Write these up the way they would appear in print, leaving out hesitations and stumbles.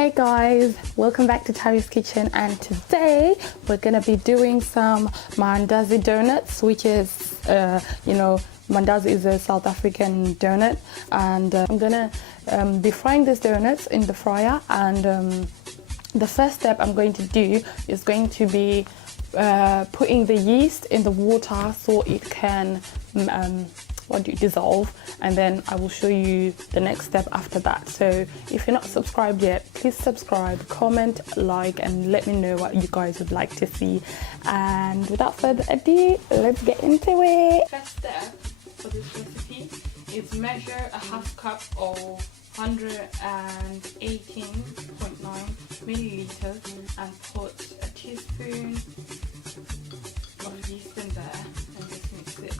Hey guys, welcome back to Tari's Kitchen, and today we're gonna be doing some Mandazi donuts, which is Mandazi is a South African donut, and I'm gonna be frying these donuts in the fryer. And the first step I'm going to do is going to be putting the yeast in the water so it can dissolve, and then I will show you the next step after that. So if you're not subscribed yet, please subscribe, comment, like, and let me know what you guys would like to see. And without further ado, let's get into it. First step for this recipe is measure a half cup of 118.9 milliliters and put a teaspoon of yeast in there and just mix it.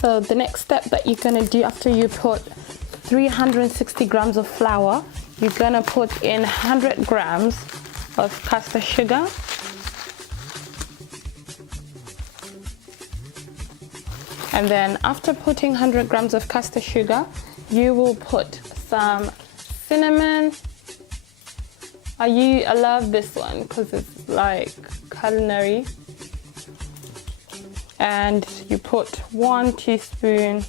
So the next step that you're gonna do after you put 360 grams of flour, you're gonna put in 100 grams of caster sugar, and then after putting 100 grams of caster sugar, you will put some cinnamon. I love this one because it's like culinary. And you put 1 teaspoon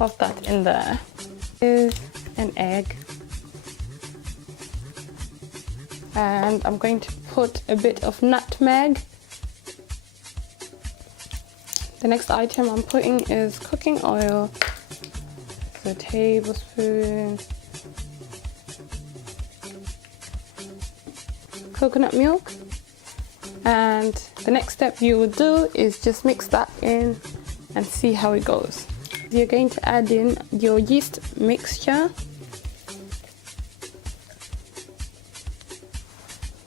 of that in there. Is an egg, and I'm going to put a bit of nutmeg. The next item I'm putting is cooking oil, a tablespoon, coconut milk. And the next step you will do is just mix that in and see how it goes. You're going to add in your yeast mixture,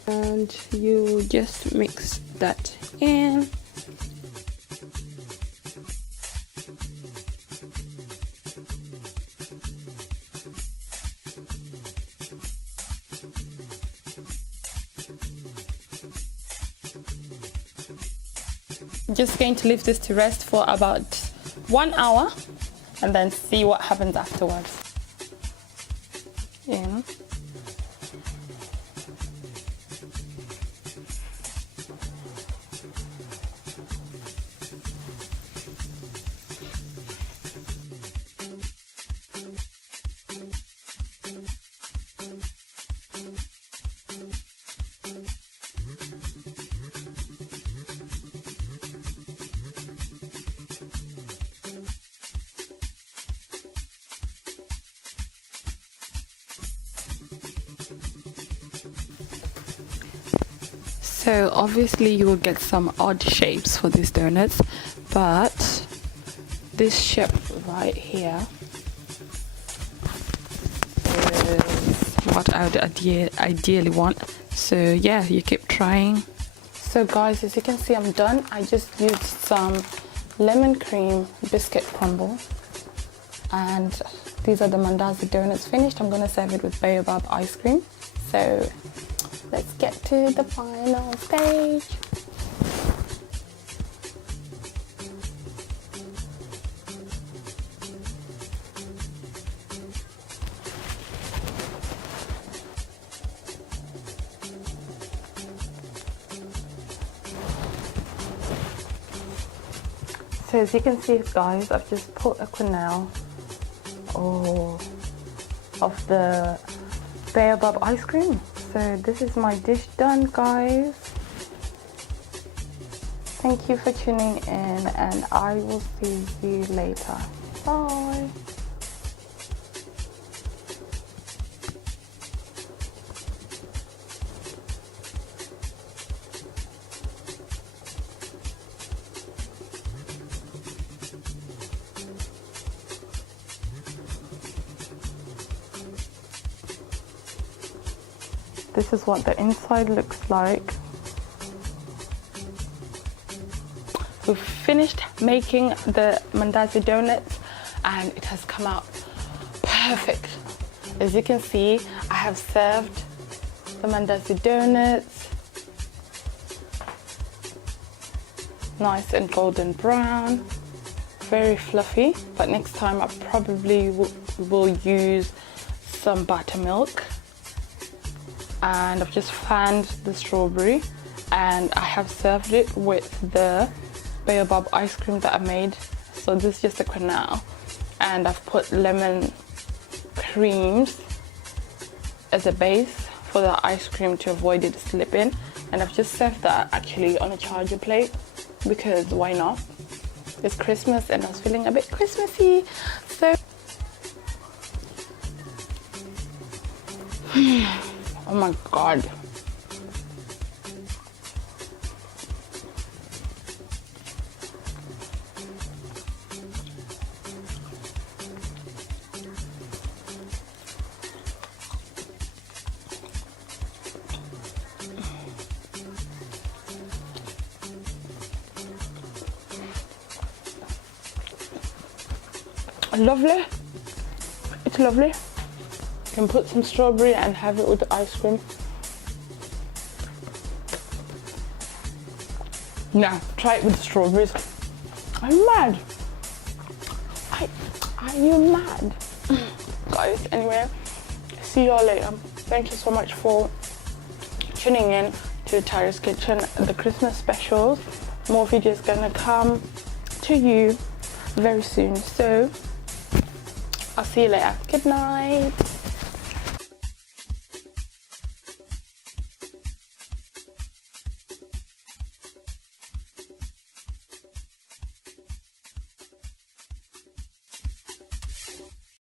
and you just mix that in. Just going to leave this to rest for about 1 hour and then see what happens afterwards. In. So obviously you will get some odd shapes for these donuts, but this shape right here is what I would ideally want. So yeah, you keep trying. So guys, as you can see, I'm done. I just used some lemon cream biscuit crumble, and these are the Mandazi donuts finished. I'm gonna serve it with Baobab ice cream. So let's get to the final stage. So as you can see, guys, I've just put a quenelle of the Baobab ice cream. So this is my dish done, guys. Thank you for tuning in, and I will see you later. Bye. This is what the inside looks like. We've finished making the Mandazi donuts and it has come out perfect. As you can see, I have served the Mandazi donuts. Nice and golden brown. Very fluffy, but next time I probably will we will use some buttermilk, and I've just fanned the strawberry, and I have served it with the Baobab ice cream that I made. So this is just a quenelle, and I've put lemon creams as a base for the ice cream to avoid it slipping, and I've just served that actually on a charger plate because why not? It's Christmas and I was feeling a bit Christmassy. So oh my god. Lovely. It's lovely. You can put some strawberry and have it with the ice cream. Now, try it with strawberries. Are you mad? Are you mad? Guys, anyway, see you all later. Thank you so much for tuning in to Tara's Kitchen, the Christmas specials. More videos gonna come to you very soon. So I'll see you later. Good night.